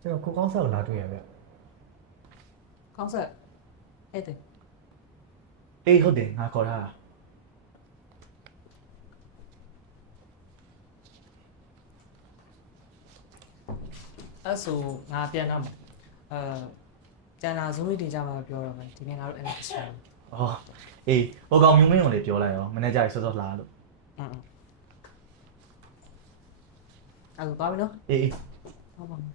ကျွန်တော်ကိုကောင်းဆက်ကိုလာတွေ့ရဗျ ကောင်းဆက်အဲ့တဲ့ အေးဟုတ်တယ်ငါခေါ်ထားတာ အဲ့ဆိုငါပြန်တော့မှာကျန်တာဇုံးလေးတင်ကြမှာပြောတော့မယ်ဒီနေ့ငါတို့အဲ့ဒါဆွဲ ဟောအေးဟိုကောင်မျိုးမင်းကိုလည်းပြောလိုက်ရောမနေ့ကျရင်စောစောလာလို့ အဲ့ဆိုသွားပြီနော် အေး ဟုတ်ပါမယ်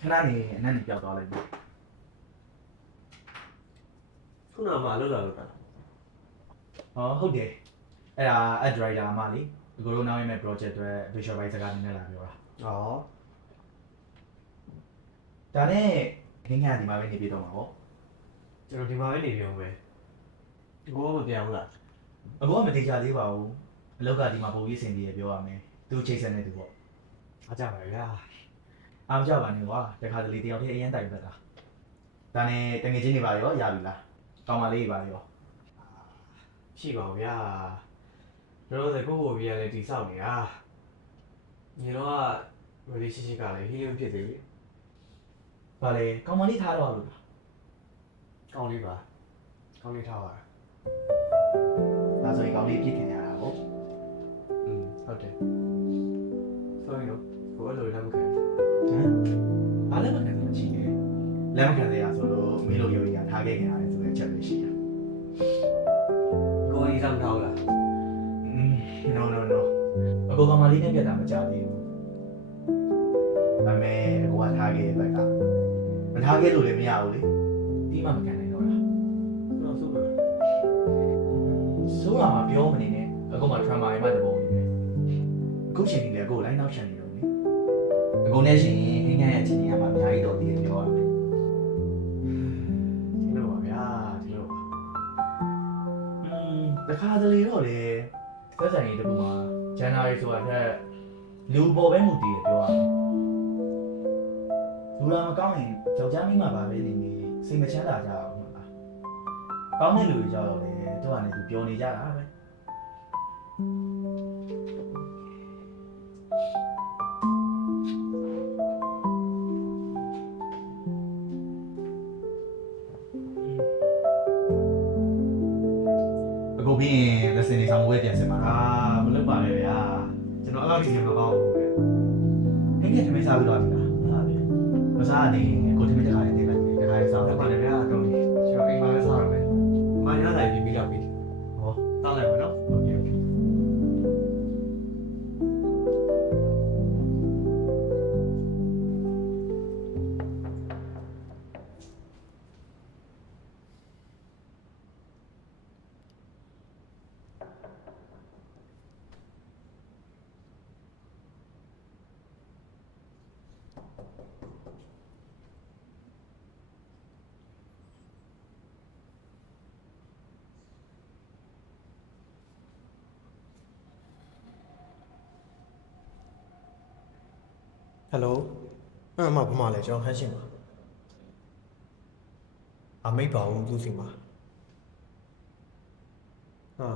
ခဏနေအနက်နေပြောက်သွားလိုက်ပြီ ခုနကမှလောက်လာလို့တာ ဟောဟုတ်တယ်အဲ့ဒါ ad driver အမလေးဒီကိုလိုနောက်ရမယ့် project တွေ visual ဘိုင်းစကားနည်းနည်းလာပြောတာ ဩ ဒါနဲ့ခင်းခါဒီမှာပဲနေပြတော့မှာပေါ့ ကျွန်တော်ဒီမှာပဲနေပြုံးပဲဒီဘောမပြောင်းလား အခုကမသေးချာသေးပါဘူးအလောက်ကဒီမှာပုံရေးစင်ကြီးရပြောရမယ်သူချိတ်ဆက်နေသူပေါ့ အားကြပါဗျာ အားမကြောက်ပါနဲ့ကွာတခါတလေတယောက်တည်းအရင်တိုင်ပတ်တာဒါနဲ့တငယ်ချင်းတွေပါရောရပြီလားကောင်းပါလေးပါရော ရှိပါဦးဗျာတို့စကိုဟိုဘီကလည်းတိဆောက်နေတာညီတော့က relationship ကလည်းဟီးယိုဖြစ်သေးပြီ ဗာလေကောင်းပါလေးထားတော့လို့လား ကောင်းလေးပါကောင်းလေးထားပါ ဒါဆိုရင်ကောင်းလေးပြစ်ခင်ရတာပေါ့ ဟုတ်တယ်ဆိုရင်တော့ကိုအဲ့လိုလက်မခံ ဟမ်အားလည်းမခံသေးမရှိနဲ့လက်မခံသေးရဆိုလို့မင်းတို့ရုပ်ရည်ကထားခဲ့ခင်ရတယ်ဆိုတဲ့အချက်ပဲရှိတာ ကိုကြီးဆောင်ထားလား no no no အကိုကောင်မလေးနဲ့ပြတ်တာမကြသေးဘူးဒါပေမဲ့အကိုကထားခဲ့တဲ့ဘက်ကမထားခဲ့လို့လည်းမရဘူးလေဒီမှမခံနိုင်တော့တာ တော့ဆိုပါ ဆိုးတာမှပြောမနေနဲ့အကိုမှ trauma ရမှတပုံကြီးပဲအခုချိန်ကြီးလည်းအကိုလိုင်းနောက်ချက်နေတော့လေအကိုနဲ့ရှင်ဟင်းငယ်ရဲ့ချင်းကြီးကမှအများကြီးတော့တည်ရပြောရမယ် ဒီလိုပါဗျာဒီလိုပါ တခါတလေတော့လေသက်ဆိုင်ရေးတကူမှာဇန်နဝါရီဆိုတာထက်လူပေါ်ပဲမူတည်ရပြောရမယ်လူလာမကောင်းရင်ယောက်ျားမိန်းမပါပဲနေနေစိတ်မချမ်းသာကြအောင်မလားကောင်းတဲ့လူတွေကြောက်တော့လေသူကလည်းသူပြောနေကြတာပဲအခုပြီးရင် lesson တွေဆောင်ဝဲပြန်စင်ပါလား မလုပ်ပါနဲ့ဗျာကျွန်တော်အဲ့လိုဒီမကောင်းဘူးပဲ ဟင်းငယ်ထမင်းစားပြီးတော့ပြီလား ဟုတ်ပါပြီ မစားနေကိုထမင်းတစ်ခါလေးတင်လိုက်တယ်တစ်ခါလေးစား ဟုတ် တော့ ပါနဲ့ဗျာတော့ကျွန်တော်အိမ်မှာပဲစားရမယ်။မညာတိုင်းပြီးတော့ပြီ ဟော ။တောင်းလိုက်မယ်နော်။ Okay okay. ဟယ်လိုအမဘာမှလဲကျွန်တော်ခန်းရှင်ပါအမိတ်ပါဦးသူစီမှာဟာ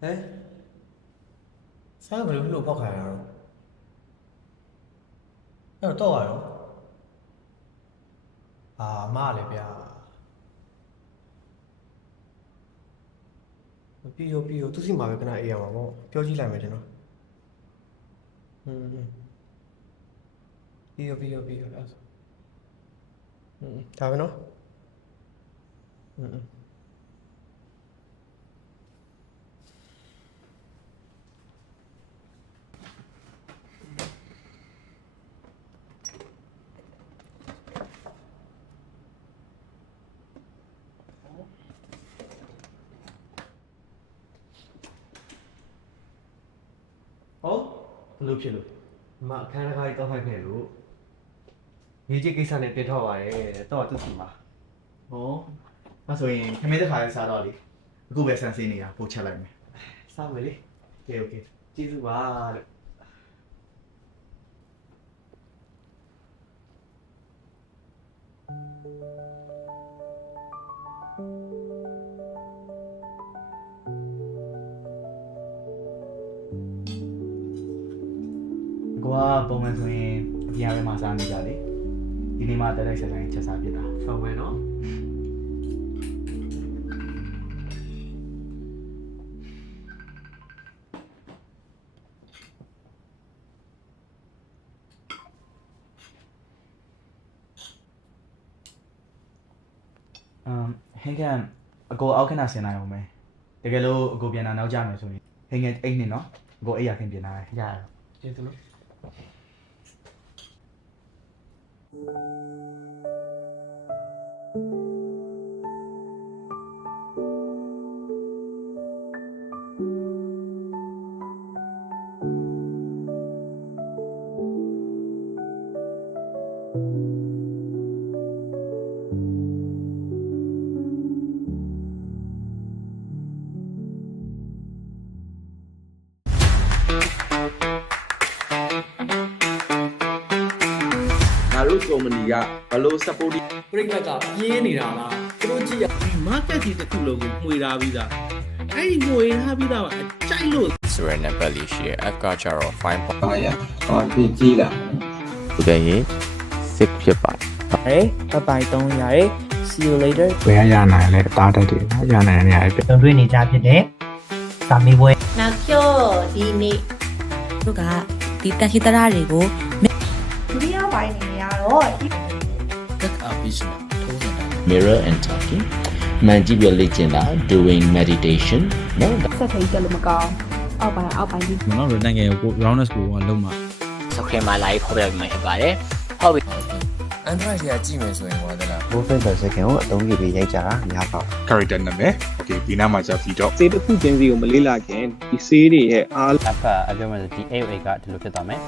ဟဲ့စားဘယ်လိုပေါက်ခါရတော့အဲ့တော့ရရောအာမလည်းဗျာပြီးရောသူစီမှာပဲခဏအေးရမှာပေါ့ပြောကြည့်လိုက်မယ်ကျွန်တော်ပြီးရောအဲ့ဆိုဒါပဲနော်ဟောဘယ်လိုဖြစ်လို့ မအခန်းတစ်ခါကြီးတောက်ဖိုက်ခဲ့လို့ရေးချစ်ကိစ္စနဲ့တင်ထောက်ပါရဲ့တော့သူ့စီမှာ ဟောအဲဆိုရင်ခမင်းတစ်ခါလေးစားတော့လေအခုပဲဆန်းစင်းနေတာပို့ချက်လိုက်မယ် စားမယ်လေ โอเค ကျေးဇူးပါတဲ့ ပုံမှန်ဆိုရင်အပြင်ထဲမှာစားနေကြလေဒီနေ့မှတိုက်ဆိုင်ချက်စားပြတာ ဟုတ်ပဲနော် ဟင်းကန်အကိုအောက်ခဏဆင်နိုင်အောင်မယ်တကယ်လို့အကိုပြန်လာနောက်ကြမယ်ဆိုရင်ဟင်းကန်အိတ်နေနော်အကိုအိတ်ရခင်ပြင်လာတယ် ရတော့ကျေးဇူးလို့ ငါတို့ကုမ္ပဏီကဘယ်လို support ပြိတ္တကပြင်းနေတာလားသူတို့ကြည့်ရဒီ market ကြီးတစ်ခုလုံးကိုမှွေထားပြီးသားအဲ့ဒီမှွေထားပြီးသားကအကြိုက်လို့ ဆိုရတဲ့ပတ်လေးရှိရဲ့ F ကကျတော့ fine ပေါ့ ပါရဟောဒီကြီးလား ဒီကရင်6ဖြစ်ပါ Hey, bye bye 300ရတယ် See you later ဘယ်ရနိုင်လဲအသားတက်တယ်နော်ရနိုင်တဲ့နေရာတွေ ကြုံတွေ့နေကြဖြစ်တဲ့စာမေးပွဲ နောက်ကျော်ဒီနေ့ တို့ကဒီတန်ခိတရတွေကို ဒုတိယပိုင်းနေရတော့ တက်အပစ္စည်းထိုးနေတာ mirror and talking မှန်ကြည့်ပြလေ့ကျင့်တာ doing meditation နော် ဆက်ထိတ်ကြလို့မကောင်းအောက်ပိုင်းဒီ ကျွန်တော်တို့နိုင်ငံကို roundness ကိုလုံးမှာ စခရင်မှာ live ဖော်ပြပေးမှာဖြစ်ပါတယ်ဟုတ်ပြီ Android ကကြည့်မယ်ဆိုရင်ဟောတယ်လား profile စခရင်ကိုအသုံးပြုပြီးရိုက်ကြတာများပါ character နာမည် okay ဒီနားမှာကြာပြီးတော့ စေးတစ်ခုချင်းစီကိုမလေးလာခင်ဒီစေးတွေရဲ့အား အဖအပြောမှဆိုဒီ AOA ကဒီလိုဖြစ်သွားမယ်